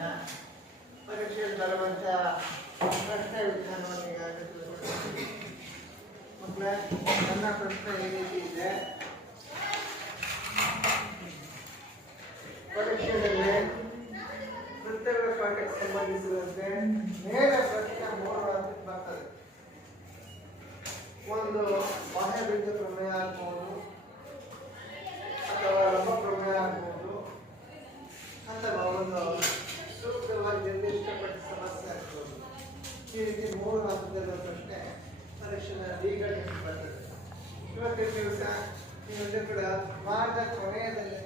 ವಿಧಾನ ಪರೀಕ್ಷೆಯಲ್ಲಿ ಬರುವಂಥ ಪ್ರಶ್ನೆ ವಿಧಾನವನ್ನು ಈಗಾಗಲೇ ತಿಳ್ಕೊಂಡಿದ್ದೀವಿ. ಮಕ್ಕಳೇ, ನನ್ನ ಪ್ರಶ್ನೆ ಈ ರೀತಿ ಇದೆ. ಪರೀಕ್ಷೆಯಲ್ಲಿ ವೃತ್ತಗಳ ಪಾಠಕ್ಕೆ ಸಂಬಂಧಿಸಿದಂತೆ ನೇರ ಪ್ರಶ್ನೆ 3 ಹಂತಕ್ಕೆ ಬರ್ತದೆ. ಒಂದು ಬಾಹ್ಯ ಬಿಂದು ಪ್ರಮೇಯ ಆಗ್ಬೋದು, ಅಥವಾ ಲಂಬ ಪ್ರಮೇಯ ಆಗ್ಬೋದು, ಅಥವಾ ಒಂದು ಸೂಕ್ತವಾಗಿ ನಿರ್ದಿಷ್ಟಪಟ್ಟ ಸಮಸ್ಯೆ ಆಗ್ಬೋದು. ಈ ರೀತಿ 3 ಹಂತದ ಪ್ರಶ್ನೆ ಪರೀಕ್ಷೆಯಲ್ಲಿ ಬರ್ತದೆ. ಇವತ್ತಿನ ದಿವಸ ನೀವೆಲ್ಲ ಕೂಡ ಮಾರ್ಗ ಕೊನೆಯದಲ್ಲಿ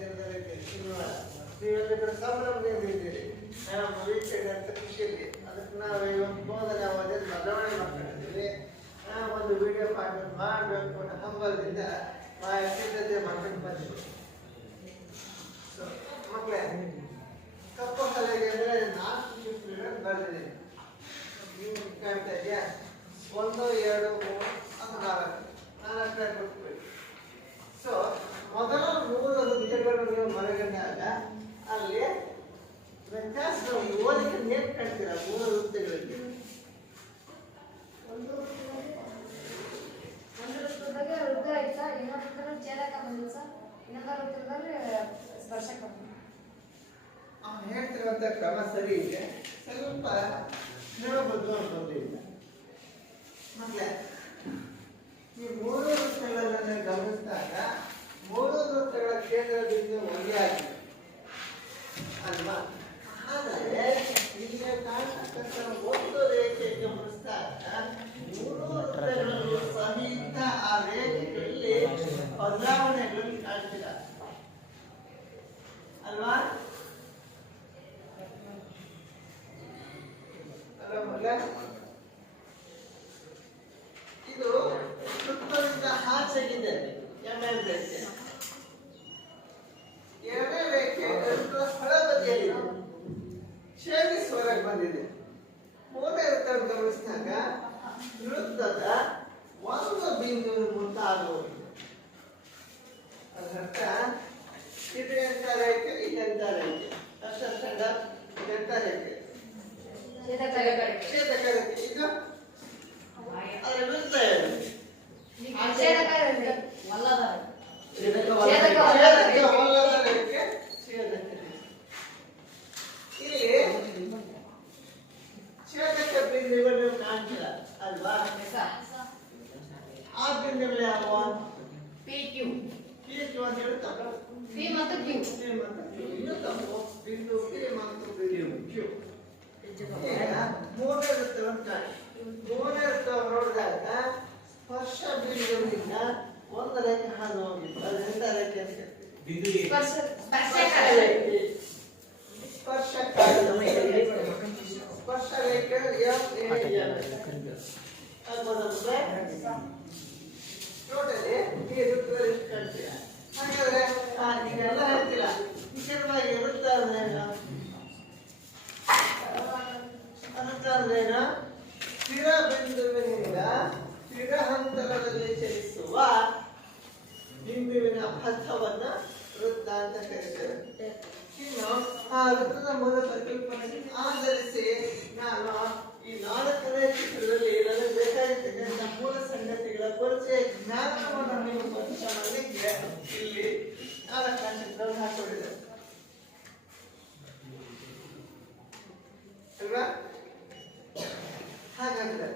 ನೀವೆಲ್ಲ ಕೂಡ ಸಂಭ್ರಮದಿಂದ ಇದ್ದೀರಿ. ನಾವು ವೀಕ್ಷಣೆ ಅಂತ ಖುಷಿಯಲ್ಲಿ ಅದಕ್ಕೆ ನಾವು ಇವತ್ತು ಬೋಧನೆ ಅವಧಿಯಲ್ಲಿ ಬದಲಾವಣೆ ಮಾಡ್ಕೊಂಡಿದ್ದೀವಿ. ನಾವು ಒಂದು ವಿಡಿಯೋ ಪಾಠ ಮಾಡಬೇಕು ಅನ್ನೋ ಹಂಬಲದಿಂದ ಸಿದ್ಧತೆ ಮಾಡ್ಕೊಂಡು ಬಂದಿದ್ದೀವಿ. ಮಕ್ಕಳೇ, ಕಪ್ಪು ಹಲಗೆ ಅಂದರೆ 4 ಶಿಫ್ಟ್ಗಳನ್ನು ಬರೆದಿದ್ದೀನಿ. ನೀವು ಕಾಣ್ತಾ ಇದೆಯಾ? 1, 2, 3 ಅಥವಾ 4 ಕೊಟ್ಬಿಡಿ. ಸೊ ಮೊದಲ 3 ವೃತ್ತಗಳನ್ನು ನೀವು ಮರಗಂಡಾಗ ಅಲ್ಲಿ ವ್ಯತ್ಯಾಸ ಓದಕ್ಕೆ ನೇಟ್ ಕಾಣ್ತೀರ. 3 ವೃತ್ತಗಳಲ್ಲಿ ಒಂದು ವೃತ್ತದಾಗ ವೃತ್ತ ಐತ, ಇನ್ನೊಂದು ವೃತ್ತದಲ್ಲಿ ಛೇದಕ ಬಂದಿದೆ ಸರ್, ಇನ್ನೊಂದು ವೃತ್ತದಲ್ಲಿ ಸ್ಪರ್ಶಕ ಬಂದಿದೆ. ಹೇಳ್ತಿರುವಂತ ಕ್ರಮ ಸರಿ ಇದೆ, ಸ್ವಲ್ಪ ಕ್ರಮಬದ್ಧವಾಗಿ ಬಂದಿಲ್ಲ. ಮಕ್ಕಳೇ, ಈ 3 ವೃತ್ತಗಳನ್ನು ಗಮನಿಸಿದಾಗ 3 ವೃತ್ತಗಳ ಕೇಂದ್ರ ಬಿಂದು ಒಂದೇ ಆಗಿದೆ ಅಲ್ವಾ? ಆದರೆ ಈಗ ಕಾಣತಕ್ಕಂಥ ಒಂದು ರೇಖೆ ಗಮನಿಸಿದಾಗ 3 ವೃತ್ತಗಳಲ್ಲೂ ಸಹಿತ ಆ ರೇಖೆಯಲ್ಲಿ ಬದಲಾವಣೆಗಳನ್ನು ಕಾಣ್ತಿಲ್ಲ ಅಲ್ವಾ? ಇದು ವೃತ್ತದಿಂದ ಆಚೆಗಿದೆ. ML ರೇಖೆ, ಎರಡನೇ ರೇಖೆ ಹೊರಬದಿಯಲ್ಲಿದೆ, ಛೇದಿಸಿ ಹೊರಗೆ ಬಂದಿದೆ. 3ನೇ ವೃತ್ತವನ್ನು ಗಮನಿಸಿದಾಗ ವೃತ್ತದ ಒಂದು ಬಿಂದು ಮುಂತಾಗುವುದು. ಅದರ್ಥ ಇದು ಎಂತ ರೇಖೆ, ಇದೆಂತ ರೇಖೆ, ಅಷ್ಟಂಡ ಇದೆಂತ ರೇಖೆ, ಛೇದಕ ರೇಖೆ. ಈಗ ಅದರ ವೃತ್ತ ಇಲ್ಲಿ ಛೇದಕ ಬಿಂದುಗಳು ನೀವು ಕಾಣ್ತೀರ ಅಲ್ವಾ? ಆ ಬಿಂದುಗಳು ಯಾವ? PQ ಅಂತ ಹೇಳುತ್ತಲ್ಲ, P ಮತ್ತು Q. ಇನ್ನು ತಪ್ಪು. ಬಿಂದು P ಮತ್ತು ಬಿಂದು Q. ಈಗ 3ನೇ ವೃತ್ತವನ್ನು ಕಾಣಿ. 3ನೇ ವೃತ್ತವನ್ನು ನೋಡಿದಾಗ ಸ್ಪರ್ಶ ಬಿಂದುವಿನಿಂದ ಒಂದು ರೇಖೆ ಹಾದು ಹೋಗಿತ್ತು. ಅದರಿಂದ ರೇಖೆ ಅಂತ ಹೇಳ್ತೀವಿ. ಸ್ಪರ್ಶ ರೇಖೆ ಟೋಟಲಿ ಈ ವೃತ್ತದಲ್ಲಿ ಎಷ್ಟು ಕಾಣ್ತೀರ? ಹಾಗಾದ್ರೆ ನೀವೆಲ್ಲ ಹೇಳ್ತೀರಾ ನಿಖರವಾಗಿ ವೃತ್ತ ಅಂದ್ರೇನು? ವೃತ್ತ ಅಂದ್ರೇನು? ಸ್ಥಿರ ಬಿಂದುವಿನಿಂದ ಸ್ಥಿರ ಹಂತರದಲ್ಲಿ ಚಲಿಸುವ ಬಿಂದುವಿನ ಪಥವನ್ನು ವೃತ್ತ ಅಂತ ಕರೀತೇವೆ. ಇನ್ನು ಆ ವೃತ್ತದ ಮೂಲ ಪರಿಕಲ್ಪನೆ ಆಧರಿಸಿ ನಾನು ಈ 4ನೇ ಚಿತ್ರದಲ್ಲಿ ನನಗೆ ಬೇಕಾಗಿರ್ತಕ್ಕಂಥ ಮೂಲ ಸಂಗತಿಗಳ ಪರಿಚಯ ಜ್ಞಾನವನ್ನು ನೀವು ಪರಿಚಯ ಮಾಡಲಿಕ್ಕೆ ಇಲ್ಲಿ 4ನೇ ಚಿತ್ರವನ್ನು ಹಾಕೊಂಡಿದೆ ಅಲ್ವಾ? ಹಾಗಾದ್ರೆ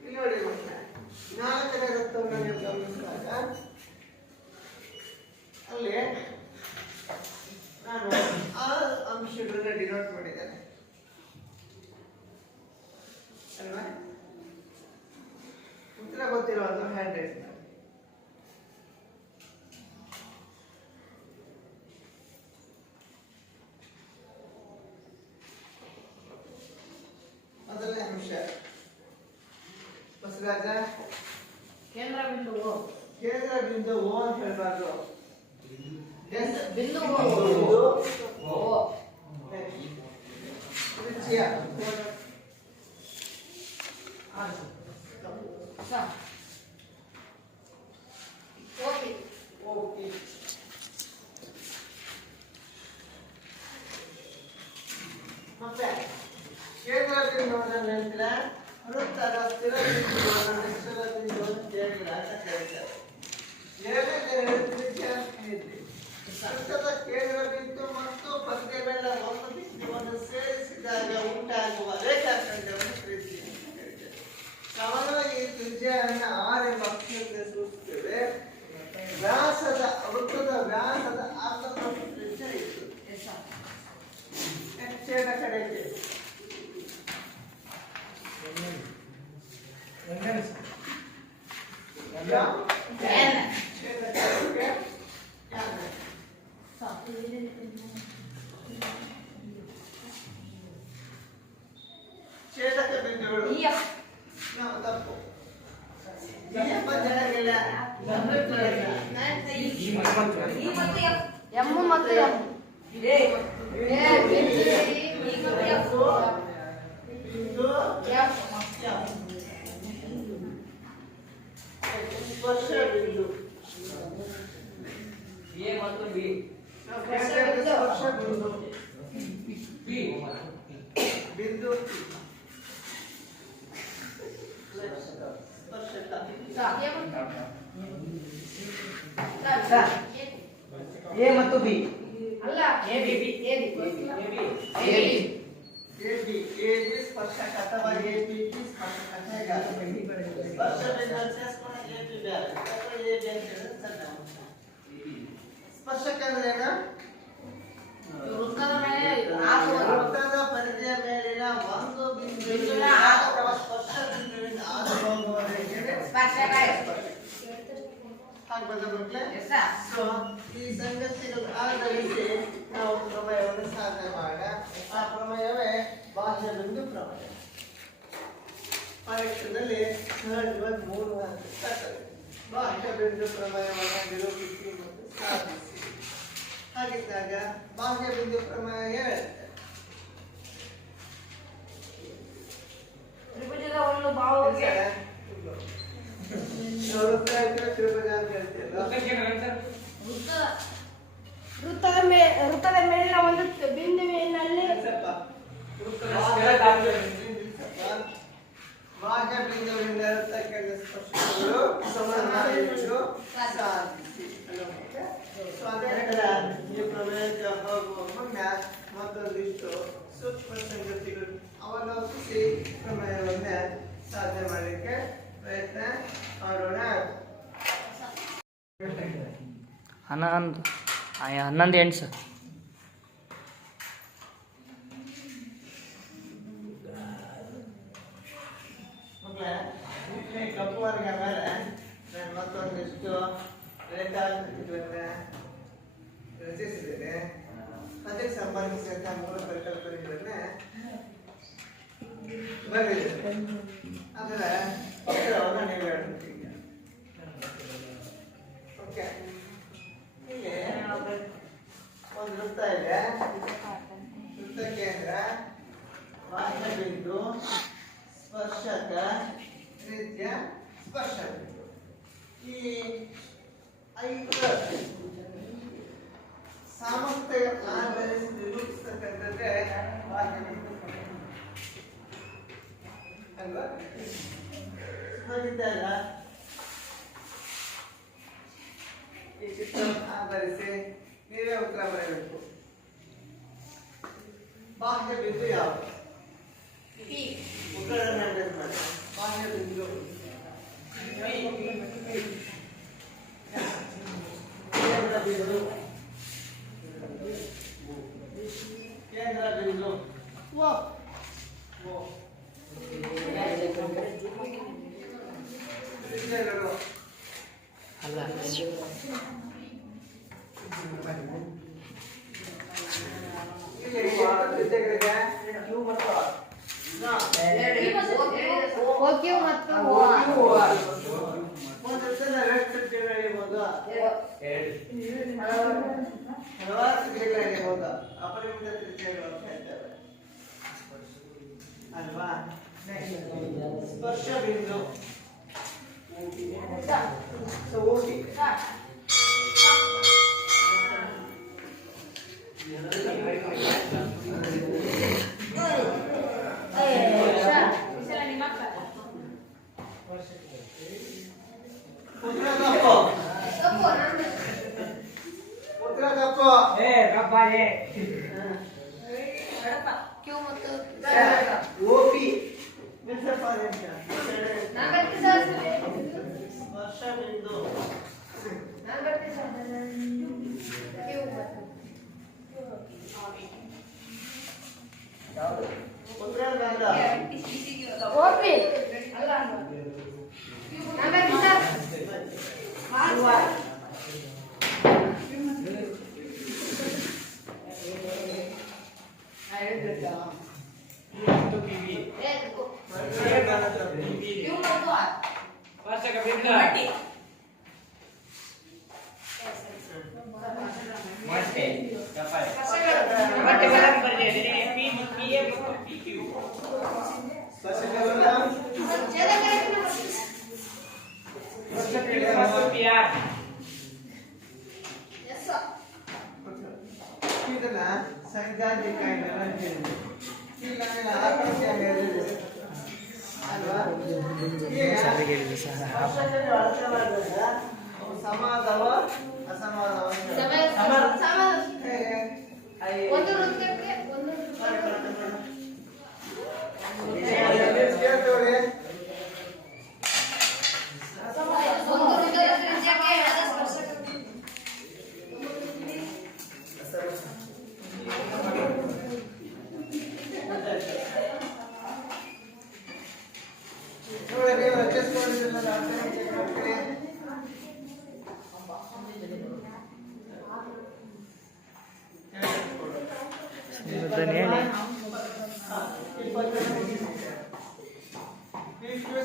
ಇಲ್ಲಿ ನೋಡಿ ಮಕ್ಕಳೇ, 4ನೇ ವೃತ್ತವನ್ನು ನೀವು ಗಮನಿಸಿದಾಗ ಅಲ್ಲಿ ನಾನು 6 ಅಂಶಗಳನ್ನ ಡಿನೋಟ್ ಮಾಡಿದ್ದೇನೆ ಅಲ್ವಾ? ಉತ್ತರ ಗೊತ್ತಿರುವಂತ ಹ್ಯಾಂಡ್ ರೈಸ್ ಮಾಡಿ. ಮೊದಲನೇ ಅಂಶ ಬಸವರಾಜ, ಕೇಂದ್ರ ಬಿಂದು O. ಕೇಂದ್ರ ಬಿಂದು O ಅಂತ ಹೇಳ್ಬಾರ್ದು, ಬಿಂದು O. ತ್ರಿಜ್ಯ ಮತ್ತೆ ಕೇಂದ್ರ ಬಿಂದು ಅಂದ್ರೆ ಹೇಳ್ತೀರಾ ವೃತ್ತದ ಸ್ಥಿರ ಬಿಂದುವನ್ನು ನಿಶ್ಚಲ ಬಿಂದುವನ್ನು ಕೇಂದ್ರ ಅಂತ ಕರೀತಾರೆ. ಏನೆಂದರೆ ತ್ರಿಜ್ಯ ಇದೆ. ವೃತ್ತದ ಕೇಂದ್ರ ಬಿಂದು ಮತ್ತು ಪಂದ್ಯವೆಲ್ಲ ಒಂದು ಬಿಂದುವನ್ನು ಸೇರಿಸಿದಾಗ ಉಂಟಾಗುವ ರೇಖಾಖಂಡವನ್ನು ತ್ರಿಜ್ಯ ಅಂತ ಕರೀತಾರೆ. ಸಾಮಾನ್ಯವಾಗಿ ಈ ತ್ರಿಜ್ಯವನ್ನು ಆರ್ ಎಂಬ ಅಕ್ಷರದಿಂದ ಸೂಚಿಸುತ್ತೇವೆ. ವ್ಯಾಸದ ವೃತ್ತದ ವ್ಯಾಸದ ಆಕೃತಿ ತ್ರಿಜ್ಯ ಇತ್ತು. ಛೇದ ಕಡೆಗೆ ಛೇದಕ ಬಿಂದುಗಳು ತಪ್ಪು. ಎಮ್ ಮತ್ತು ಎಂ ಸ್ಪರ್ಶ ಬಿಂದು ಎ ಮತ್ತು ಬಿ ಸ್ಪರ್ಶ ಬಿಂದು ಬಿ ಬಿಂದು ಸ್ಪರ್ಶಕ ಎ ಮತ್ತು ಬಿ ಅಲ್ಲ A B B A B A B A B A B ಸ್ಪರ್ಶಕ ಅಥವಾ ಎಬಿ ಸ್ಪರ್ಶಕ ಹೇಗೆ ಸ್ಪರ್ಶ ಬಿಂದು ಸೇರಿಸ್ಕೊಂಡ ಎಬಿ ಬೇರೆ ಅಥವಾ ಎಬಿ ಅಂತ ಹೇಳಿದ್ರೆ ಸಣ್ಣ ಸ್ಪರ್ಶಕ ಅಂದ್ರೆ ಏನು? ವೃತ್ತದ ಮೇಲೆ ವೃತ್ತದ ಪರಿಧಿಯ ಮೇಲಿನ ಒಂದು ಬಿಂದುವಿನ ಅಥವಾ ಸ್ಪರ್ಶ ಬಿಂದುವಿನ ಆದ ಹೋಗುವ ರೇಖೆಗೆ ಸ್ಪರ್ಶಕ. ಆಗ್ಬೋದಾ ಮಕ್ಕಳೇ? Yes, sir. ಸೊ ಈ ಸಂಗತಿಗಳು ಆಧರಿಸಿ ನಾವು ಪ್ರಮೇಯವನ್ನು ಸಾಧನೆ ಮಾಡೋಣ. ಆ ಪ್ರಮೇಯವೇ ಬಾಹ್ಯ ಬಿಂದು ಪ್ರಮೇಯ. ಪರೀಕ್ಷೆಯಲ್ಲಿ ಸಹಜವಾಗಿ 3 ಹಂತದಲ್ಲಿ ಬಾಹ್ಯ ಬಿಂದು ಪ್ರಮೇಯವನ್ನು ನಿರೂಪಿಸಿ ಮತ್ತು ಸಾಧಿಸಿ. ಹಾಗಿದ್ದಾಗ ಬಾಹ್ಯ ಬಿಂದು ಪ್ರಮೇಯ ಹೇಳುತ್ತೆ ತ್ರಿಭುಜದ ಒಂದು ಭಾವಕ್ಕೆ ತ್ರಿಭುಜ ಅಂತ ಹೇಳ್ತೀಯಲ್ಲ, ವೃತ್ತದ ಮೇಲಿನ ಒಂದು ಬಿಂದುವಿನಲ್ಲಿ ಬಾಹ್ಯ ಬಿಂದುವಿನಿಂದ ವೃತ್ತಕ್ಕೆ ಸ್ಪರ್ಶಗಳು ಸಮಾನವಾಗಿದ್ದು ಸಾಧಿಸಿ. ಸೊ ಅದೇ ತರ ಈ ಪ್ರಮೇಯಕ್ಕೆ ಹೋಗುವ ಮುನ್ನ ಮತ್ತೊಂದಿಷ್ಟು ಸೂಕ್ಷ್ಮ ಸಂಗತಿಗಳು ಅವಲೋಕಿಸಿ ಪ್ರಮೇಯವನ್ನ ಸಾಧನೆ ಮಾಡಲಿಕ್ಕೆ ಪ್ರಯತ್ನ ಮಾಡೋಣ. 11 ಎಂಟು ಸರ್. ಮಕ್ಕಳೇ ಕಪ್ಪು ವರ್ಗ ಮೇಲೆ ನಾನು ಮತ್ತೊಂದಿಷ್ಟು ರೇಖಾಕೃತಿಗಳನ್ನ ರಚಿಸಿದ್ದೇನೆ. ಅದಕ್ಕೆ ಸಂಬಂಧಿಸಿದಂತ 3 ಪರಿಕಲ್ಪನೆಗಳನ್ನ ಬರೆದಿದ್ದೇನೆ. ಅದರ ಉತ್ತರವನ್ನು ನೀವು ಹೇಳ್ತೀವಿ. ಓಕೆ, ಇಲ್ಲಿ ಒಂದು ವೃತ್ತ ಇದೆ. ವೃತ್ತ ಕೇಂದ್ರ, ಬಾಹ್ಯ ಬಿಂದು, ಸ್ಪರ್ಶಕ, ತ್ರಿಜ್ಯ, ಸ್ಪರ್ಶ ಬಿಂದು. ಈ 5 ಸಾಮರ್ಥ್ಯ ಆಧರಿಸಿ ನಿರೂಪಿಸ್ತಕ್ಕಂಥದ್ದೇ ಬಾಹ್ಯ ಬಿಂದು ಅಲ್ವಾ? ಹಾಗಿದ್ದಾಗ ಈ ಚಿತ್ರ ಆಧರಿಸಿ ನೀವೇ ಉತ್ತರ ಬರೆಯಬೇಕು. ಬಾಹ್ಯ ಬಿಂದು ಯಾವುದು? ಉತ್ತರವನ್ನು ಅಭ್ಯಾಸ ಮಾಡಿ. ಬಾಹ್ಯ ಬಿಂದು ಕೇಂದ್ರ ಬಿಂದು, ಕೇಂದ್ರ ಬಿಂದು ತ್ರಿಜ್ಯಗಳು ಅಲ್ಲ ಇಲ್ಲಿ ಎಷ್ಟು ತ್ರಿಜ್ಯಗಳಿದೆ? ಕ್ಯೂ ಮತ್ತು ಓಕೆ ಮತ್ತು ಒಂದು ಎಷ್ಟು ತ್ರಿಜ್ಯಗಳು ಹೇಳ್ಬೋದು? ಹಲವಾರು ತ್ರಿಜ್ಯಗಳು ಹೇಳ್ಬೋದು. ಅಪರಿಮಿತ ತ್ರಿಜ್ಯಗಳು ಅಂತ ಹೇಳ್ತೇವೆ ಅಲ್ವಾ? ಸ್ಪರ್ಶ ಬಿಂದು ಸೊ ಓಕೆ ಕ್ಯೂ ಮತ್ತು ಓಪಿ ಮಿಸಪಾದಂತ ನಾನು ಬರ್ತೀನಿ ಸರ್ ಸ್ಪರ್ಶ ಬಿಂದು ನಾನು ಬರ್ತೀನಿ ಸರ್ ಕ್ಯೂ ಮತ್ತು ಯಾವುದು ಉತ್ತರಾಖಂಡ ಓಪಿ ಅಲ್ಲ ನಾನು ಬರ್ತೀನಿ ಸರ್ ಇದನ್ನ ಸೈದ್ಧಾಂತಿಕ ಈಗ ಆಕೃತಿ ಹೇಳಿದೆ ಅಲ್ವಾ ಸಮಾಧವ ಅಸಮಾಧವ ಒಂದು ವೃತ್ತಕ್ಕೆ ಒಂದು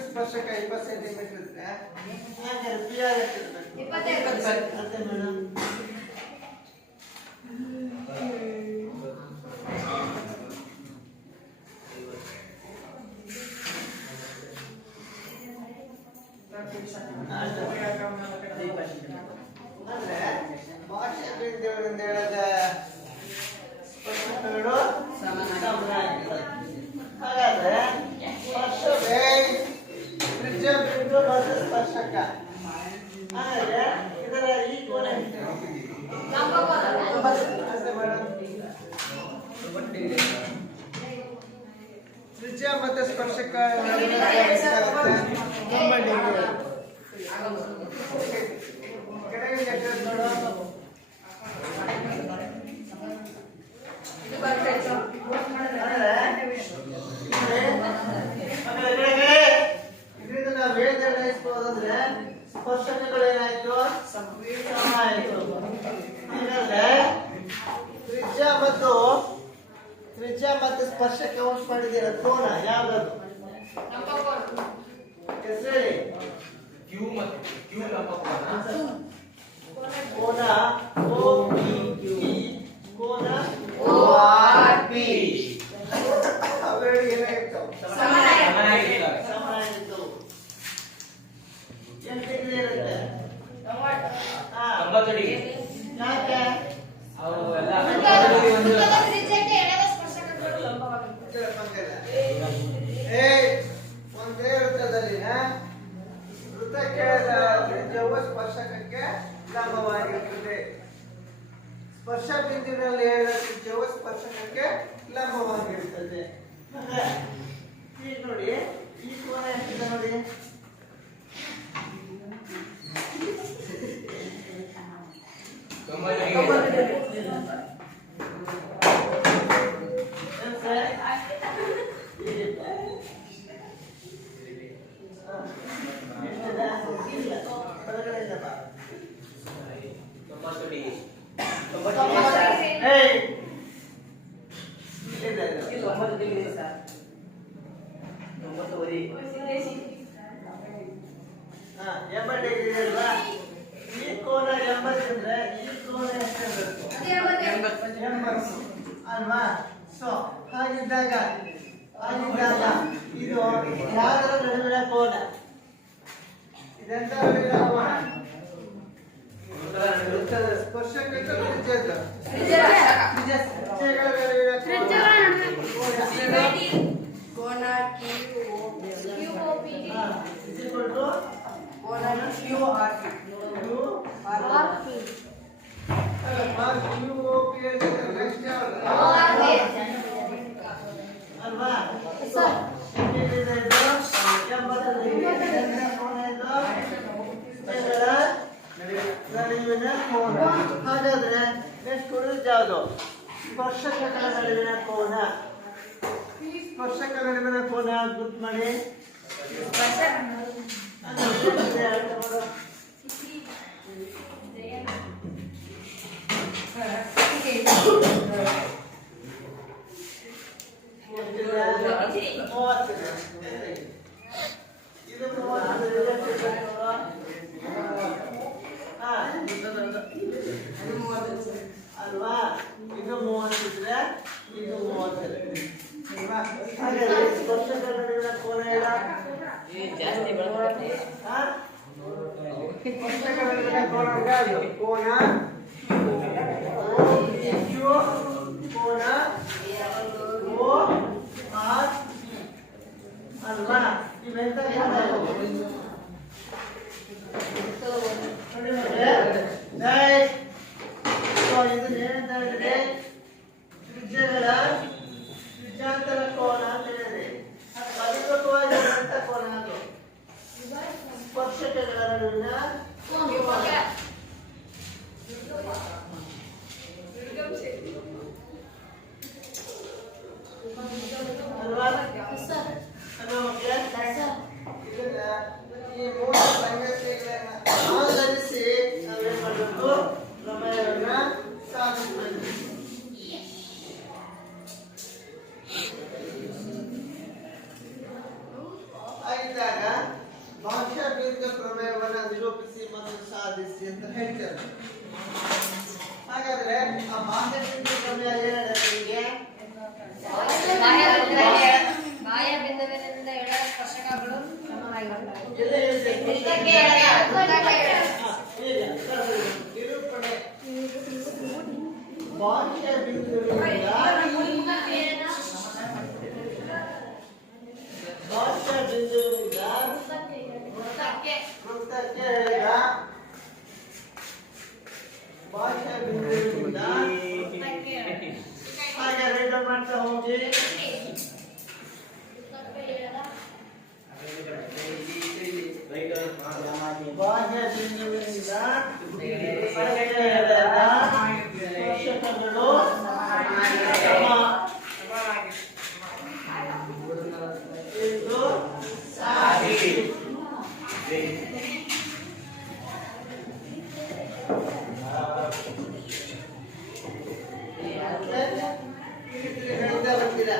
ಸ್ಪರ್ಶಕ 20 ಸೆಂಟಿಮೀಟರ್ ಇದ್ರೆ ಅಂದ್ರೆ ಭಾಷೆ ಬಿಂದುಗಳಿಂದ ಹೇಳಿದ ಸ್ಪರ್ಶಕಗಳು ಸಮಾನವಾಗಿರ್ತದೆ. ಹಾಗಾದ್ರೆ ಸ್ಪರ್ಶವೇ ತ್ರಿಜ್ಯ ಬಿಂದು ಮತ್ತು ಸ್ಪರ್ಶಕ. ಹಾಗಾದ್ರೆ ಇದರ ಈ ಕೋನ ತ್ರಿಜ್ಯ ಮತ್ತು ಸ್ಪರ್ಶಕ ಕೆಳಗೆ ನೋಡು ಇದರಿಂದ ನಾವು ಏನ್ ನಿರ್ಣಯಿಸಬಹುದಂದ್ರೆ ಸ್ಪರ್ಶಕಗಳು ಏನಾಯ್ತು ಸಮ ಆಯ್ತು. ಹೀಗಾದ್ರೆ ತ್ರಿಜ್ಯ ಮತ್ತು ಸ್ಪರ್ಶಕ ಯೂಸ್ ಮಾಡಿದ್ದೀರ ಕೋನ ಯಾವ್ದದು ಹೆಸರೇಳಿ ಕೋನ ಕೋನ ORP ಅವೆರಡು ಏನಾಗಿತ್ತು ಸಮಾನಾಗಿತ್ತು. ಎಷ್ಟು ಡಿಗ್ರಿ ಇರುತ್ತೆ? 90 ಡಿಗ್ರಿ. ಯಾಕೆ ಒಂದೇ ವೃತ್ತದಲ್ಲಿ ವೃತ್ತಕ್ಕೆ ತ್ರಿಜ್ಯವು ಸ್ಪರ್ಶಕಕ್ಕೆ ಲಂಬವಾಗಿರುತ್ತದೆ. ಸ್ಪರ್ಶ ಬಿಂದುವಿನಲ್ಲಿ ಹೇಳಿದ ತ್ರಿಜ್ಯವು ಸ್ಪರ್ಶಕಕ್ಕೆ ಲಂಬವಾಗಿರುತ್ತದೆ. ಈಗ ನೋಡಿ ಈ ಕೋನ ಎಷ್ಟಿದೆ ನೋಡಿ ಈ ಕೋನ 80 ಅಂದ್ರೆ ಈ ಕೋನ ಎಷ್ಟಿರಬೇಕು? 80 ಅಲ್ವಾ? ಸೊ ಹಾಗಿದ್ದಾಗ ಇದು ಯಾವ್ದರ ನಡುವಿನ ಕೋನ? ಇದೆಂತ ನಡುವಿನ ಕೋನ? ಸ್ಪರ್ಶಕಕ್ಕೆ ತ್ರಿಜ್ಯದ ತ್ರಿಜ್ಯಗಳ ನಡುವಿನ ಕೋನ QOP ಸರ್. ಇಲ್ಲಿದೆ ಇದು 80 ಡಿಗ್ರಿ. ಚಂದ್ರ ಕೋನ ಇದು ಚಂದ್ರ ನಡುವಿನ ಕೋನ. ಹಾಗಾದ್ರೆ ನೆಕ್ಸ್ಟ್ ಉಳಿದ ಯಾವುದು? ಸ್ಪರ್ಶಕಗಳ ನಡುವಿನ ಕೋನ. ಸ್ಪರ್ಶಕ ನಡುವಿನ ಕೋನ ಗುರ್ತು ಮಾಡಿ. ಅಲ್ವಾ? ಇದು 30 ಇದ್ರೆ ಇದು 30. ಹಾಗಾದ್ರೆ ಸ್ಪರ್ಶಕ ನಡುವಿನ ಕೋನ ಹೇಳ. ಜಾಸ್ತಿ ಬೆಳಗ್ಗೆ ಸ್ಪರ್ಶಕ ನಡುವಿನ ಕೋನ ಯಾವುದು? ಕೋನ ಕೋನ ಓ ಆರ್ ಅಲ್ವಾ? ಇವೆಂತ ತ್ರಿಜ್ಯಾಂತರ ಕೋನ ಅಂತ ಹೇಳಿದೆ. ಅಧಿಕೃತವಾಗಿರುವಂತ ಕೋನ ಅದು ಸ್ಪರ್ಶಕಗಳ ನಡುವಿನ ಅಲ್ವಾ? ಅಲ್ವಾ ಮಕ್ಕಳೇ? ಇದನ್ನ ಈ 3 ಸಂಗತಿಗಳನ್ನ ಆಧರಿಸಿ ನಾವೇನ್ ಮಾಡಬೇಕು? ಪ್ರಮೇಯವನ್ನ ಸಾಧಿಸಬೇಕು. ಆಗಿದ್ದಾಗ ಭಾಷಾ ಭೇದ ಪ್ರಮೇಯವನ್ನ ನಿರೂಪಿಸಿ ಮತ್ತು ಸಾಧಿಸಿ ಅಂತ ಹೇಳ್ತಾರೆ. ಹಾಗಾದ್ರೆ ಆ ಭಾಷಾ ಭೇದ ಪ್ರಮೇಯ ಏನಿದೆ? ಬಾಹ್ಯ ಬಿಂದುವಿನಿಂದ ಎಡ ಸ್ಪರ್ಶಕಗಳು ಸಮನಾಗಿರುತ್ತವೆ. ಎಲ್ಲ ನಿರೂಪಣೆ ಭಾಷಾ ಬಿಂದುವಿನಿಂದ ಭಾಷಾ ಬಿಂದುವಿನಿಂದ ವೃತ್ತಕ್ಕೆ ಹೇಳಿದ ಭಾಷಾ ಬಿಂದುವಿನಿಂದ ಹಾಗೆ ರೀಡ್ ಮಾಡ್ತಾ ಹೋಗಿ. ಭಾಷಾ ಬಿಂದುವಿನಿಂದ ವೃತ್ತಕ್ಕೆ ಹೇಳಿದ ಸ್ಪರ್ಶಕಗಳು ಎಂದು ಸಾಧಿಸಿ. ಹೇಳ್ತಾ ಬರ್ತೀರಾ?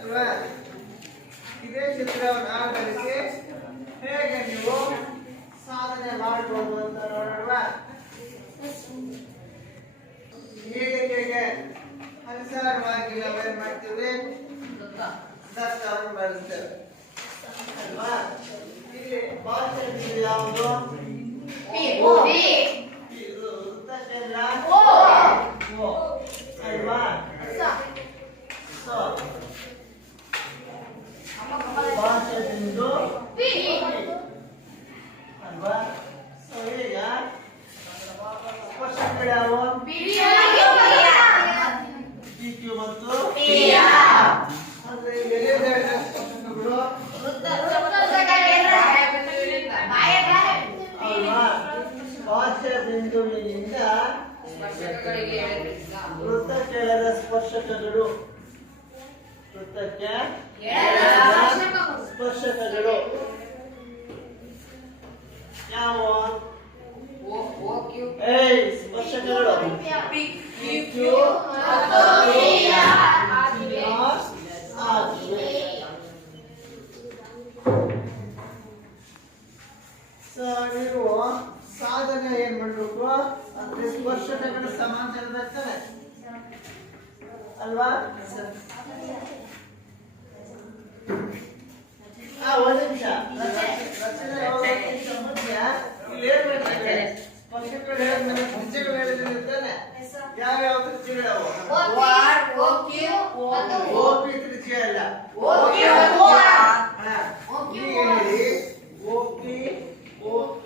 ಅಲ್ವಾ? ಇದೇ ಚಿತ್ರವನ್ನು ಆಧರಿಸಿ ಹೇಗೆ ನೀವು ಸಾಧನೆ ಮಾಡಬಹುದು ಅಂತ ನೋಡೋಣ. ಹೇಳಿಕೆಗೆ ಅನುಸಾರವಾಗಿ ನಾವೇನ್ ಮಾಡ್ತೀವಿ? ದತ್ತವನ್ನು ಬಳಸ್ತೇವೆ ಅಲ್ವಾ? ಇಲ್ಲಿ ಭಾಷೆ ಬಿಂದು ಯಾವುದು? ಇದು ವೃತ್ತಚಂದ್ರ ಓ ಅಲ್ವಾ? ಭಾಷೆ ಬಿಂದು ಅಲ್ವಾ? ಸೊ ಈಗ ಸ್ಪರ್ಶಕಗಳು ಯಾವುವು? PQ ಮತ್ತು ಅಂದ್ರೆ ಎಲ್ಲಿದೆ ಸ್ಪರ್ಶಕಗಳು? ಅಲ್ವಾ? ಭಾಷೆ ಬಿಂದುವಿನಿಂದ ವೃತ್ತಕ್ಕೆ ಎಳೆದ ಸ್ಪರ್ಶಕಗಳು. ವೃತ್ತಕ್ಕೆ ಸ್ಪರ್ಶಕಗಳು ಯಾವ? ಸ್ಪರ್ಶಕಗಳು PQ ಮತ್ತು ಆಗಿವೆ. ನೀವು ಸಾಧನೆ ಏನ್ ಮಾಡ್ಬೇಕು ಅಂದ್ರೆ ಸ್ಪರ್ಶಕಗಳು ಸಮಾಂತರ ಇರ್ತವೆ ಅಲ್ವಾ? ಒಂದು ನಿಮಿಷ ರಚನೆ ಮಧ್ಯ ಇಲ್ಲಿ ಏನ್ ಮಾಡ್ತಾರೆ? ಸ್ಪರ್ಶಕಗಳು ಹೇಳಿದ್ಮೇಲೆ ತ್ರಿಜ್ಯಗಳು ಹೇಳಿದ್ರೆ ತಾನೆ ಯಾವ ತ್ರಿಜ್ಯಗಳು? OP ತ್ರಿಜ್ಯ ಅಲ್ಲ, ಹೇಳಿ OP OQ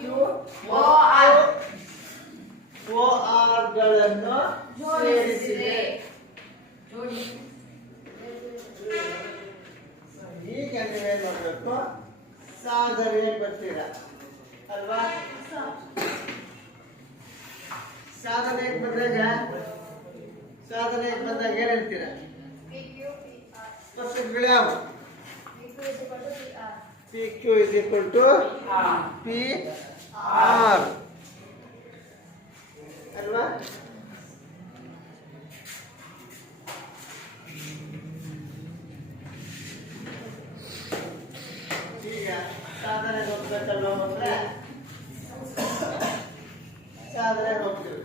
OR ಗಳನ್ನು ಸೇರಿಸಿದೆ. ಜೋಡಿ ಈಗ ನೀವೇನ್ ಮಾಡ್ಬೇಕು, ಸಾಧನೆ ಬರ್ತೀರಾ ಅಲ್ವಾ? ಸಾಧನೆಗೆ ಬಂದಾಗ ಏನ್ ಹೇಳ್ತೀರಾ? ಸ್ಪರ್ಶಕಗಳು ಯಾವು? PQ is equal to PR ಅಲ್ವಾ? ಈಗ ಸಾಧನೆಗೆ ಹೋಗ್ಬೇಕಲ್ವಾ ಮಕ್ಕಳೇ? ಸಾಧನೆಗೆ ಹೋಗ್ತೀವಿ.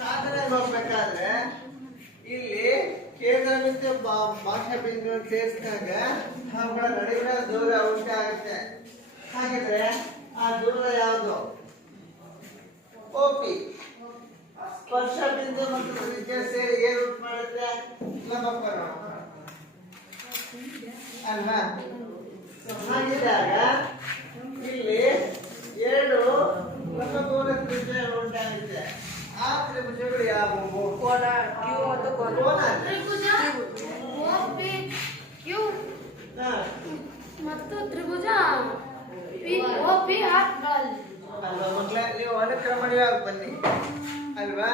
ಸಾಧನೆಗೆ ಹೋಗ್ಬೇಕಾದ್ರೆ ಇಲ್ಲಿ ಕೇಂದ್ರ ಬಿಂದು ಭಾಷಾ ಬಿಂದು ಸೇರಿಸಿದಾಗ ಅವುಗಳ ನಡುವಿನ ದೂರ ಉಂಟಾಗುತ್ತೆ. ಹಾಗಿದ್ರೆ ಆ ದೂರ ಯಾವುದು? OP. ಸ್ಪರ್ಶ ಬಿಂದು ಮತ್ತು ತ್ರಿಜ್ಯ ಸೇರಿ ಏನು ಉಂಟು ಮಾಡುತ್ತೆ? ಲಂಬಕೋನ ಅಲ್ವಾ? ಹಾಗಿದ್ದಾಗ ಇಲ್ಲಿ ಎರಡು ಲಂಬಕೋನ ತ್ರಿಜ್ಯ ಉಂಟಾಗುತ್ತೆ. ಆ ತ್ರಿಭುಜಗಳು ಯಾವುವು? ಕೋನ ಕ್ಯೂ ಮತ್ತು ಕೋನ. ತ್ರಿಭುಜ OPQ ಮತ್ತು ತ್ರಿಭುಜ POP ಗಳಲ್ಲಿ ಅಲ್ವಾ ಮಕ್ಕಳೇ? ನೀವು ಅನುಕ್ರಮಣವಾಗಿ ಬನ್ನಿ ಅಲ್ವಾ?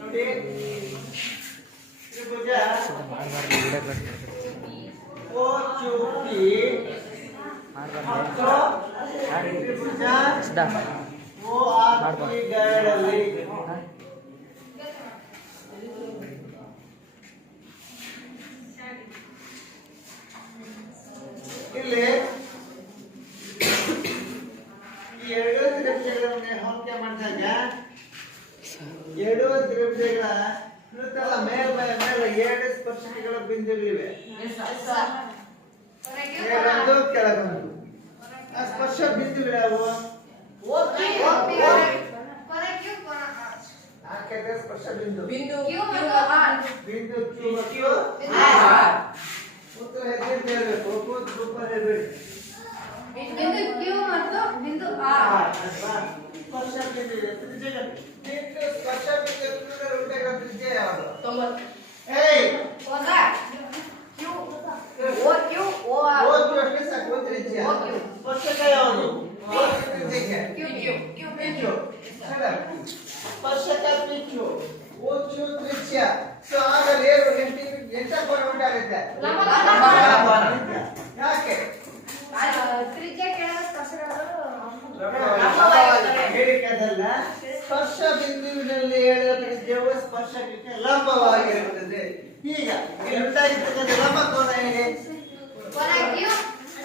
ನೋಡಿ, ತ್ರಿಭುಜ OQP ಮತ್ತು ತ್ರಿಭುಜ ORP ಗಳಲ್ಲಿ ಇಲ್ಲಿ ಈ ಎರಡು ತ್ರಿಭುಜಗಳನ್ನು ಹೋಲಿಕೆ ಮಾಡಿದಾಗ ಎರಡು ತ್ರಿಭುಜಗಳ ವೃತ್ತದ ಮೇಲ್ಮೈ ಮೇಲೆ ಎರಡು ಸ್ಪರ್ಶಕಗಳ ಬಿಂದುಗಳಿವೆ. ಮೇಲೊಂದು ಕೆಳಗೊಂದು. ಆ ಸ್ಪರ್ಶ ಬಿಂದುಗಳು ಯಾವುವು? ನಾಲ್ಕೈದು ಸ್ಪರ್ಶ ಬಿಂದು. ಬಿಂದು Q Q ಮತ್ತು R. ಬಿಂದು Q ಮತ್ತು R. ಉತ್ತರ ಹೆಸರು ಹೇಳಬೇಕು. ಗ್ರೂಪ್ ಹೇಳಬೇಡಿ. ಬಿಂದು Q ಮತ್ತು ಬಿಂದು R. ಅಲ್ವಾ? ಸ್ಪರ್ಶ ಬಿಂದು ಇದೆ. ತ್ರಿಜ್ಯಗಳು. ಬಿಂದು ಸ್ಪರ್ಶ ಬಿಂದು ವೃತ್ತದ ಉಂಟಾಗುವ ತ್ರಿಜ್ಯ ಯಾವುದು? 90. ಏಯ್ ಹೌದಾ? Q OQ OR OQ ಅಷ್ಟೇ ಸಾಕು. ಒಂದು ತ್ರಿಜ್ಯ. OQ. ಸ್ಪರ್ಶಕ ಯಾವುದು? OQ ತ್ರಿಜ್ಯಕ್ಕೆ QQ PQ. ಸ್ಪರ್ಶಕ PQ, OQ ತ್ರಿಜ್ಯ. ಸೊ ಆಗ ಏನು ಎಂಟ ಕೋನ ಉಂಟಾಗುತ್ತೆ? ಲಂಬಕೋನ. ಯಾಕೆ? ತ್ರಿಜ್ಯ ಕೆಳಗೆ ಸ್ಪರ್ಶಕಗಳು ಹೇಳಿಕೆದಲ್ಲ. ಸ್ಪರ್ಶ ಬಿಂದುವಿನಲ್ಲಿ ಹೇಳಿದ ತ್ರಿಜ್ಯವು ಸ್ಪರ್ಶಕಕ್ಕೆ ಲಂಬವಾಗಿರುತ್ತದೆ. ಈಗ ಇಲ್ಲಿ ಉಂಟಾಗಿರ್ತಕ್ಕಂಥ ಲಂಬಕೋನ ಹೇಳಿ? ಕೋನ Q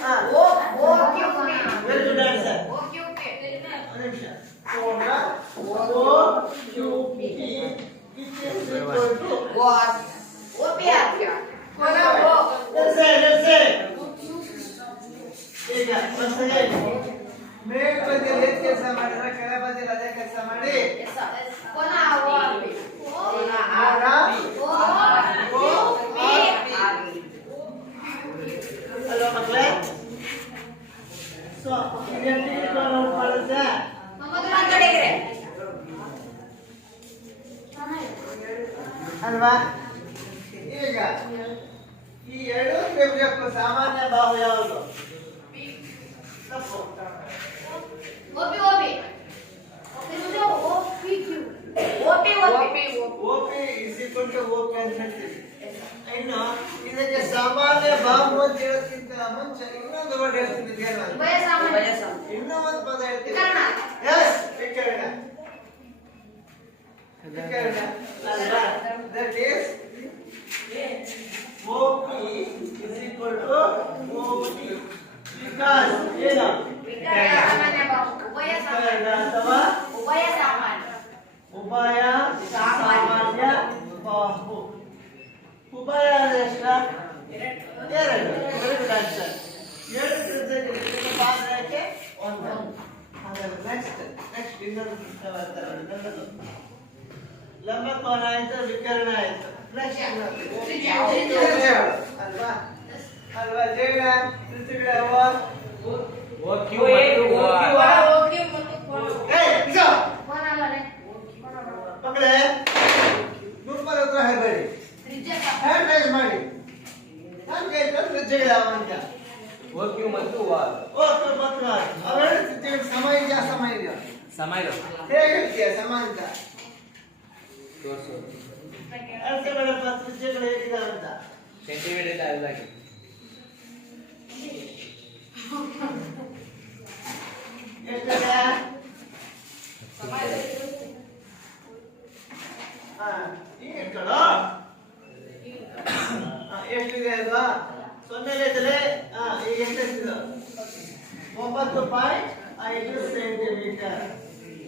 ಹಾ. OQP very good answer. OQP ಒಂದು ನಿಮಿಷ. ಕೋನ OQP is equal to what? OPR ಕೋನ O Let's say. ಈಗ ಒಂದ್ಸರಿ ಮೇಲ್ಬದಿಯಲ್ಲಿ ಏನ್ ಕೆಲಸ ಮಾಡಿದ್ರೆ ಕೆಳಬದಿಯಲ್ಲಿ ಅದೇ ಕೆಲಸ ಮಾಡಿ. ಕೋನ ORP ಕೋನ OQP ಅಲ್ವಾ ಮಕ್ಕಳೇ? ಸೊ ಇದೆಂತ ಕೋನ ಉಂಟು ಮಾಡುತ್ತೆ? 90 ಡಿಗ್ರಿ ಅಲ್ವಾ? ಈಗ ಈ ಎರಡು ತ್ರಿಭುಜಕ್ಕೂ ಸಾಮಾನ್ಯ ಬಾಹು ಯಾವುದು? ತಪ್ಪು. OP Tribhuja OPQ OP OP is equal to OP ಅಂತ ಹೇಳ್ತೀವಿ. ಇನ್ನು ಇದಕ್ಕೆ ಸಾಮಾನ್ಯ ಬಾಹು ಅಂತ ಹೇಳೋದಕ್ಕಿಂತ ಮುಂಚೆ ಇನ್ನೊಂದು ವರ್ಡ್ ಹೇಳ್ತೀನಿ. ಏನು ಅಂತ? ಉಭಯ ಸಾಮಾನ್ಯ. ಇನ್ನೂ ಒಂದು ಪದ ಹೇಳ್ತೀನಿ. ವಿಕರ್ಣ. Yes, ವಿಕರ್ಣ. ಅಲ್ವಾ? That is OP is equal to OP because ಏನು? ವಿಕರ್ಣ ಸಾಮಾನ್ಯ ಬಾಹು ಉಭಯ ವಿಕರ್ಣ ಸಾಮಾನ್ಯ ಅಥವಾ ಉಭಯ ಸಾಮಾನ್ಯ ಉಭಯ ಸಾಮಾನ್ಯ ಬಾಹು. ಉಭಯ ಅಂದ್ರೆ ಎಷ್ಟು? ಎರಡು. Very good answer. ಎರಡು ತ್ರಿಜ್ಯಗಳಿಗೆ ಪಾದಕ್ಕೆ ಒಂದು. ಆಮೇಲೆ ನೆಕ್ಸ್ಟ್ ಇನ್ನೊಂದು ಪ್ರಶ್ನೆ ಬರ್ತಾರೆ ನೋಡಿ. ನನ್ನದು ಲಂಬಕೋನ ಆಯ್ತು, ವಿಕರ್ಣ ಆಯ್ತು. ನೆಕ್ಸ್ಟ್ ಅಲ್ವಾ? ಅಲ್ವಾ ಜೈನ ತ್ರಿಜ್ಯಗಳು ಯಾವ? OQ ಮತ್ತು OR. ಏಯ್ ನಿಜ ಕೋನ ಅಲ್ಲನೆ ಮಕ್ಕಳೇ ತ್ರಿಜ್ಯಗಳು ಯಾವ ಅಂತ ಓ ಕ್ಯೂ ಮತ್ತು ಆರ್ ಓಕೆ ಮತ್ತು ಅವೆರಡು ತ್ರಿಜ್ಯಗಳು ಸಮ ಇದೆಯಾ ಸಮ ಇದೆಯಾ ಸಮ ಇರುತ್ತೆ. ಹೇಗೆ ಹೇಳ್ತೀಯ ಸಮ ಅಂತ ತೋರಿಸು. ಅರ್ಥ ಮಾಡಪ್ಪ ತ್ರಿಜ್ಯಗಳು ಹೇಗಿದಾವೆ ಅಂತ ಸೆಂಟಿಮೀಟರ್ ಅಲ್ಲಾಗಿ ಎಷ್ಟಿದೆ ಈಗ ಇಟ್ಕೊಳ್ಳೋ ಎಷ್ಟಿದೆ ಅಲ್ವಾ 0 ಐತಲೆ ಈಗ ಎಷ್ಟಿದೆ 9.5 ಸೆಂಟಿಮೀಟರ್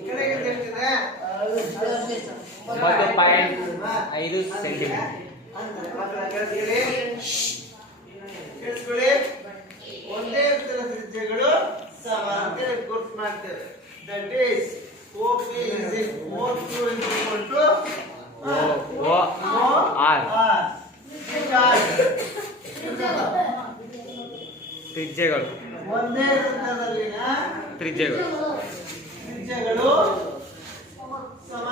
ಕೆಳಗೆ ಎಷ್ಟಿದೆ 9.5 ಸೆಂಟಿಮೀಟರ್. ಅಂದ್ರೆ ಮಕ್ಕಳ ಕೇಳಿಸ್ಕೊಳ್ಳಿ ಒಂದೇ ಉತ್ತರ ತ್ರಿಜ್ಯಗಳು ಸಮ ಅಂತ ಗುರ್ತು ಮಾಡ್ತೇವೆ. That is OP is equal to O R ತ್ರಿಜ್ಯಗಳು ಒಂದೇ ವೃತ್ತದಲ್ಲಿನ ತ್ರಿಜ್ಯಗಳು ತ್ರಿಜ್ಯಗಳು ಸಮ.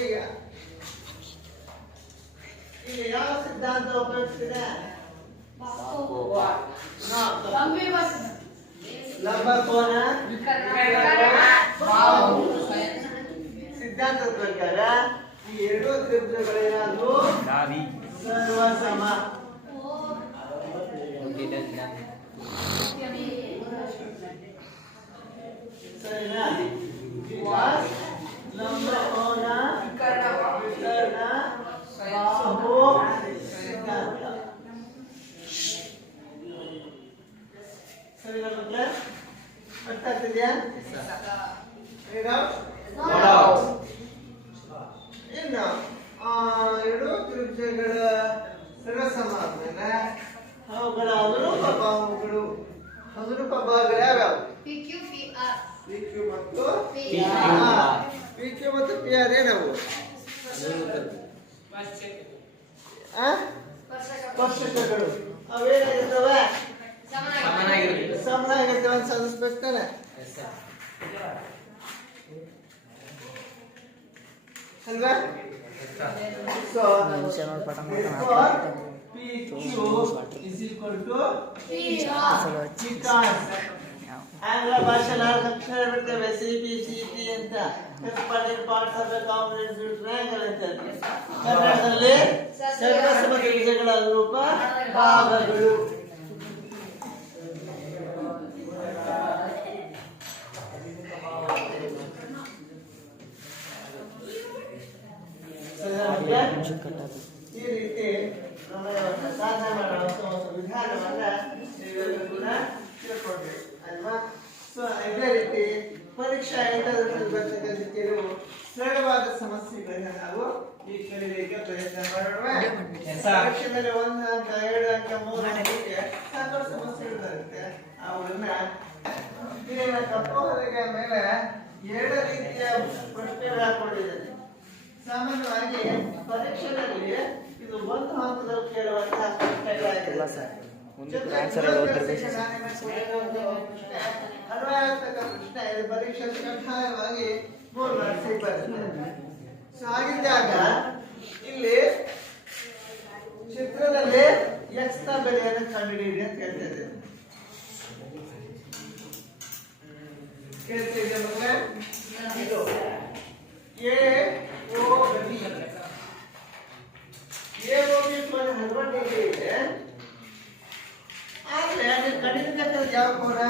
ಈಗ ಯಾವ ಸಿದ್ಧಾಂತ ಉಪಯೋಗಿಸ್ತಿದೆ ಲಂಬ ಕೋನ ಸಿದ್ಧಾಂತದ ಪ್ರಕಾರ ಈ ಎರಡು ತ್ರಿಭುಜಗಳೇನಾದ್ರು ದಾರಿ ಸರ್ವ ಸಮ. ಸರಿನಾ? Because ಲಂಬ ಕೋನ ವಿಕರ್ಣ ಬಾಹು ಸಿದ್ಧಾಂತ. ಸರಿನಾ ಮಕ್ಕಳೇ? ಅರ್ಥ ಆಗ್ತಿದ್ಯಾ? ಇನ್ನು ಎರಡು ತ್ರಿಭುಜಗಳ ಸರ್ವಸಮ ಆದ್ಮೇಲೆ ಅವುಗಳ ಅನುರೂಪ ಭಾಗಗಳು ಭಾಗಗಳು ಯಾವ್ಯಾವು? PQ ಮತ್ತು PQ ಮತ್ತು PR ಏನವು? ಸ್ಪರ್ಶಕಗಳು. ಅವೇನಾಗಿರ್ತವೆ? ಸಮನಾಗಿರ್ತವೆ ಅಂತ ಸಾಧಿಸ್ಬೇಕು ತಾನೆ? ಅಲ್ವಾ? So, PQ is equal to because ಆಂಗ್ಲ ಭಾಷೆಯಲ್ಲಿ ಅಕ್ಷರ ಬಿಡ್ತೇವೆ CP ಅಂತ corresponding parts of the components of triangle ಅಂತ. ಕನ್ನಡದಲ್ಲಿ ಸರ್ವಸಮ ತ್ರಿಭುಜಗಳ ಅನುರೂಪ ಭಾಗಗಳು. ಈ ರೀತಿ ಸಾಧನೆ ಮಾಡುವಂತ ಒಂದು ವಿಧಾನವನ್ನ ನೀವೆಲ್ಲರೂ ಕೂಡ ತಿಳ್ಕೊಳ್ಬೇಕು ಅಲ್ವಾ? ಸೊ ಇದೇ ರೀತಿ ಪರೀಕ್ಷಾ ಯಂತ್ರದಲ್ಲಿ ಬರ್ತಕ್ಕಂಥ ಕೆಲವು ಸರಳವಾದ ಸಮಸ್ಯೆಗಳನ್ನ ನಾವು ಈ ಕಲಿಯಲಿಕ್ಕೆ ಪ್ರಯತ್ನ ಮಾಡೋಣ. ಪರೀಕ್ಷೆಯಲ್ಲಿ 1 ಅಂಕ 2 ಅಂಕ 3 ಅಂಕಕ್ಕೆ ಸಾಕಷ್ಟು ಸಮಸ್ಯೆಗಳು ಬರುತ್ತೆ. ಅವನ್ನ ಕಪ್ಪು ಹೊಲಿಗೆ ಮೇಲೆ 2 ರೀತಿಯ ಪ್ರಶ್ನೆಗಳು ಹಾಕೊಂಡಿದ್ದೇನೆ. ಸಾಮಾನ್ಯವಾಗಿ ಪರೀಕ್ಷೆಯಲ್ಲಿ ಇದು 1 ಹಂತದಲ್ಲಿ ಕೇಳುವಂತಹ ಪ್ರಶ್ನೆಗಳಾಗಿದೆ. ಪರೀಕ್ಷೆಯಲ್ಲಿ ಕಡ್ಡಾಯವಾಗಿ 3 ಮಾರ್ಕ್ಸ್ ಬರುತ್ತೆ. ಸೊ ಹಾಗಿದ್ದಾಗ ಇಲ್ಲಿ ಚಿತ್ರದಲ್ಲಿ x ನ ಬೆಲೆಯನ್ನು ಕಂಡುಹಿಡಿಯಿರಿ ಅಂತ ಹೇಳ್ತಿದ್ದೇನೆ. ಕೇಳ್ತಿದ್ದೆ ಮಕ್ಕಳೇ? ಇದು AOB ಕೋನ 100 ಡಿಗ್ರಿ ಇದೆ. ಆದ್ರೆ ನೀವು ಕಂಡುಹಿಡಿಯಬೇಕಾದ ಯಾವ ಕೋನ?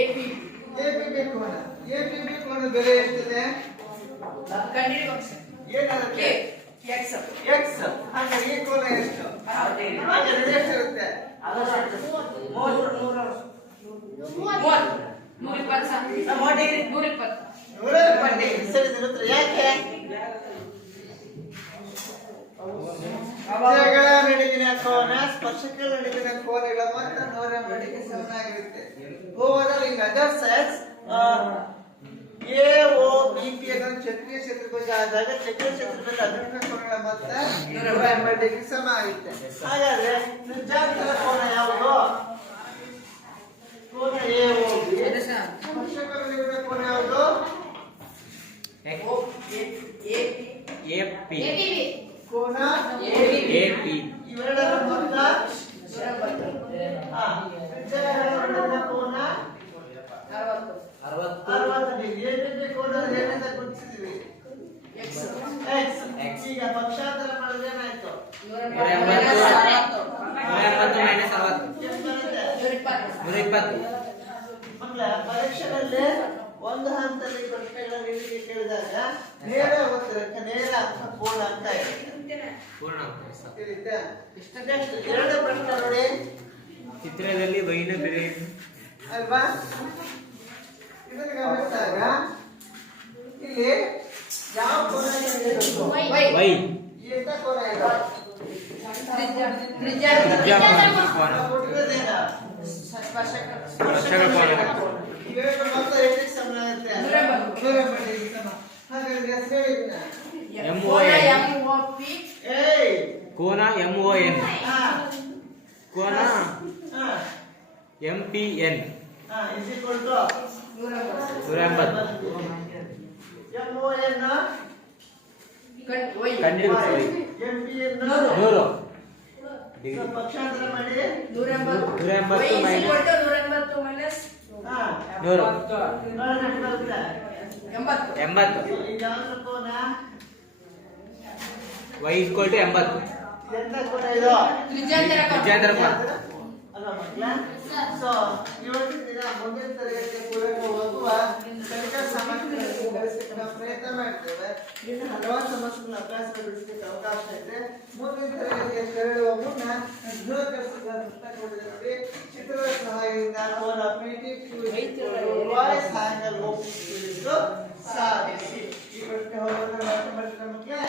APB ಕೋನ. APB ಕೋನ ಬೆಲೆ ಎಷ್ಟಿದೆ? ಏನಾಗುತ್ತೆ? X. ಹಾಗಾದ್ರೆ ಈ ಕೋನ ಎಷ್ಟು? ಹಾಗಾದ್ರೆ ಎಷ್ಟಿರುತ್ತೆ? 120. ಸರಿ ಉತ್ತರ ಯಾಕೆ? ತ್ರಿಜ್ಯಗಳ ನಡುವಿನ ಕೋನ ಸ್ಪರ್ಶಕಗಳ ನಡುವಿನ ಕೋನಗಳ ಮೊತ್ತ 120ಗೆ ಸಮನಾಗಿರುತ್ತೆ. Overall in other sense AOBP ಅನ್ನೋದು ಚಕ್ರೀಯ ಚತುರ್ಭುಜ ಆದಾಗ ಚಕ್ರೀಯ ಚತುರ್ಭುಜದ ಅಭಿಮುಖ ಕೋನಗಳ ಮೊತ್ತ 120ಗೆ ಸಮ ಆಗುತ್ತೆ. ಹಾಗಾದ್ರೆ ತ್ರಿಜ್ಯಾತ್ಮಕ ಕೋನ ಯಾವುದು? ಕೋನ AOB. ಸ್ಪರ್ಶಕಗಳ ನಡುವಿನ ಕೋನ ಯಾವುದು? A ಪಿ ಕೋನ ಎ ಪಿ ಇವೆರಡರ ಮೊತ್ತ ತ್ರಿಜ್ಯಗಳ ಕೋನ 60 ಡಿಗ್ರಿ. ಎಬಿಪಿ ಕೋನ ಏನಂತ ಗುರುತಿಸಿದ್ವಿ? x. ಈಗ ಪಕ್ಷಾಂತರ ಮಾಡಿದ್ರೆ ಏನಾಯ್ತು? 180 ಮೈನಸ್ 60 120. ಮಕ್ಕಳ ಪರೀಕ್ಷೆಯಲ್ಲಿ ಒಂದು ಹಂತದಲ್ಲಿ ಪ್ರಶ್ನೆಗಳನ್ನು ಹೀಗೆ ಕೇಳಿದಾಗ ನೇರ ಉತ್ತರಕ್ಕೆ ನೇರ ಪೂರ್ಣ ಅಂತ ಇದೆ. ತಿಳಿತಾ? ನೆಕ್ಸ್ಟ್ ಎರಡು ಪ್ರಶ್ನೆ ನೋಡಿ. ಚಿತ್ರದಲ್ಲಿ ವೈನ ಬೆಲೆ ಅಲ್ವಾ? ಇದನ್ನ ಗಮನಿಸಿದಾಗ ಇಲ್ಲಿ ಯಾವ ಕೋನ ಇರಬೇಕು? ವೈ ಎಂತ ಕೋನ ಇದೆ? ತ್ರಿಜ್ಯ ಕೋನ ಕೊಟ್ಟಿರೋದೇನ? ಸ್ಪರ್ಶಕ ಕೋನ ಇವೆರಡು ಮೊತ್ತ ಎಷ್ಟಕ್ಕೆ ಸಮ ಆಗುತ್ತೆ? 180 ಗೆ ಸಮ. ಹಾಗಾದ್ರೆ ಹೆಸರು ಇದನ್ನ MON ಏಯ್ ಕೋನ MON ಹಾ ಕೋನ ಹಾ MPN is equal to 180. MON ಕಂಡುಹಿಡಿಯಿರಿ. MPN 100 ಸೊ ಪಕ್ಷಾಂತರ ಮಾಡಿ 180 ಮೈನಸ್ ಹಾ 100 80 80. ಈಗ ಯಾವ ಕೋನ y = 80. ಎಂತ ಕೋನ ಇದು? ತ್ರಿಜ್ಯಾಂತರ ಕೋನ. ಅಲ್ವಾ ಮಕ್ಕಳ? ಸೊ ಇವತ್ತಿನ ದಿನ ಮುಂದಿನ ತರಗತಿಗೆ ಪೂರಕ ಹೋಗುವ ಕಲಿಕಾ ಸಾಮಗ್ರಿಗಳನ್ನು ಬೆಳೆಸಲಿಕ್ಕೆ ನಾವು ಪ್ರಯತ್ನ ಮಾಡ್ತೇವೆ. ಇನ್ನು ಹಲವಾರು ಸಮಸ್ಯೆಗಳ ಅಭ್ಯಾಸ ಬಿಡಿಸಲಿಕ್ಕೆ ಅವಕಾಶ ಇದೆ. ಮುಂದಿನ ತರಗತಿಗೆ ತೆರಳುವ ಮುನ್ನ ಗೃಹಕರ್ಷಕ ಪುಸ್ತಕ ಕೊಟ್ಟಿದ್ದೀವಿ. ಚಿತ್ರದ ಸಹಾಯದಿಂದ ಅವರ ವಾಯ್ಸ್ ಹ್ಯಾಂಗಲ್ ಒಪ್ಪಿಸಿದ್ದು ಸಾಧಿಸಿ. ಈ ಪ್ರಶ್ನೆ ಹೋಗೋದ್ರ ಮಕ್ಕಳೇ